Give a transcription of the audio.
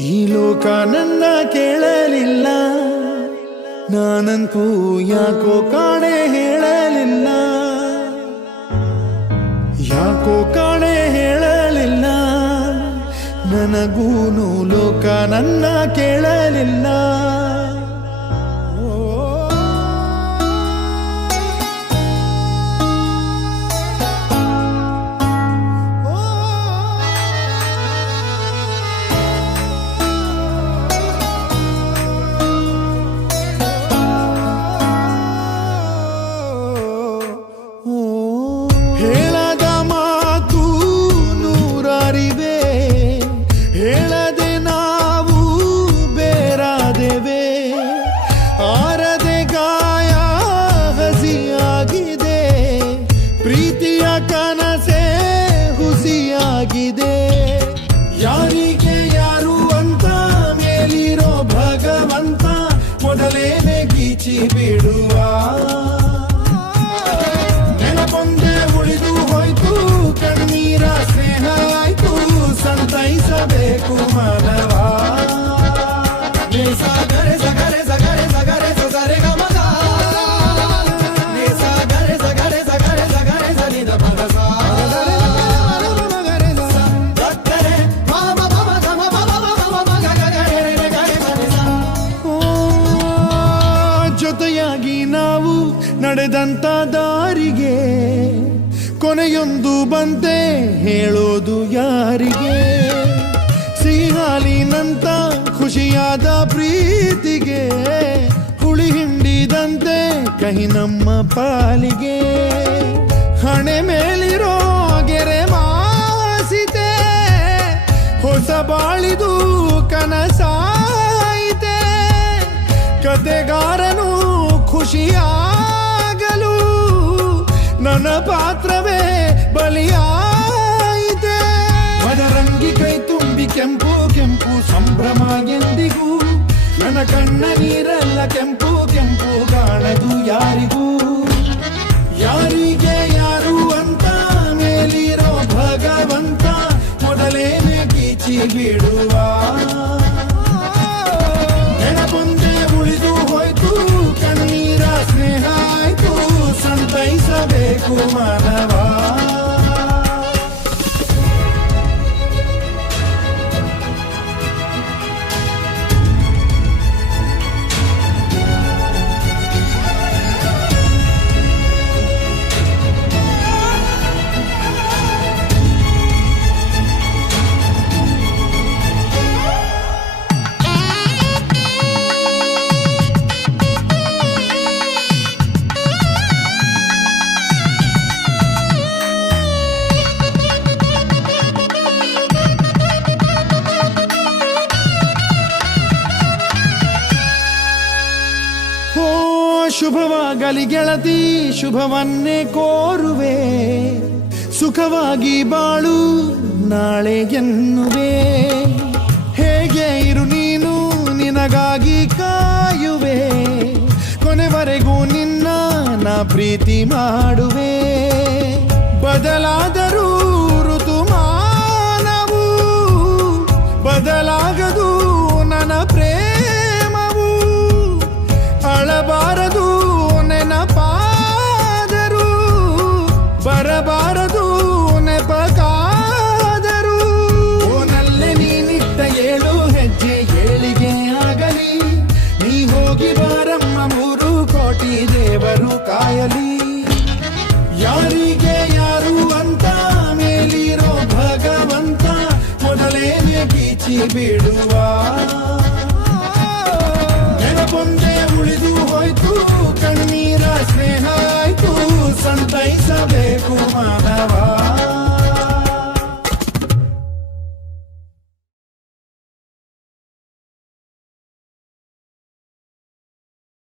ಈ ಲೋಕ ನನ್ನ ಕೇಳಲಿಲ್ಲ. ನಾನಂತೂ ಯಾಕೋ ಕಾಣೆ ಹೇಳಲಿಲ್ಲ. ಯಾಕೋ ಕಾಣೆ ಹೇಳಲಿಲ್ಲ. ನನಗೂನು ಲೋಕ ನನ್ನ ಕೇಳಲಿಲ್ಲ. ಬಿಡು ನಡೆದಂತ ದಾರಿಗೆ ಕೊನೆಯೊಂದು ಬಂತೆ ಹೇಳೋದು ಯಾರಿಗೆ? ಸಿಹಿಹಾಲಿನಂತ ಖುಷಿಯಾದ ಪ್ರೀತಿಗೆ ಹುಳಿ ಹಿಂಡಿದಂತೆ ಕಹಿ ನಮ್ಮ ಪಾಲಿಗೆ. ಹಣೆ ಮೇಲಿರೋ ಗೆರೆ ಮಾಸಿತೆ, ಹೊಸ ಬಾಳಿದು ಕನಸಾಯಿತೆ. ಕತೆಗಾರನು ಖುಷಿಯಾಗಲು ನನ್ನ ಪಾತ್ರವೇ ಬಲಿಯಾಯಿತೆ. ಮದರಂಗಿ ಕೈ ತುಂಬಿ ಕೆಂಪು ಕೆಂಪು ಸಂಭ್ರಮ ಎಂದಿಗೂ, ನನ್ನ ಕಣ್ಣ ನೀರಲ್ಲ ಕೆಂಪು ಕೆಂಪು ಕಾಣದು ಯಾರಿಗೂ. ಯಾರಿಗೆ ಯಾರು ಅಂತ ಮೇಲಿರೋ ಭಗವಂತ, ಮೊದಲೇನೆ ಕೀಚಿ ಬಿಡುವ. the mind. ಶುಭವಾಗಲಿ ಗೆಳತಿ, ಶುಭವನ್ನೇ ಕೋರುವೆ. ಸುಖವಾಗಿ ಬಾಳು, ನಾಳೆ ಎನ್ನುವೆ. ಹೇಗೆ ಇರು ನೀನು, ನಿನಗಾಗಿ ಕಾಯುವೆ. ಕೊನೆವರೆಗೂ ನಿನ್ನ ನಾ ಪ್ರೀತಿ ಮಾಡುವೆ. ಮೇಲಿರೋ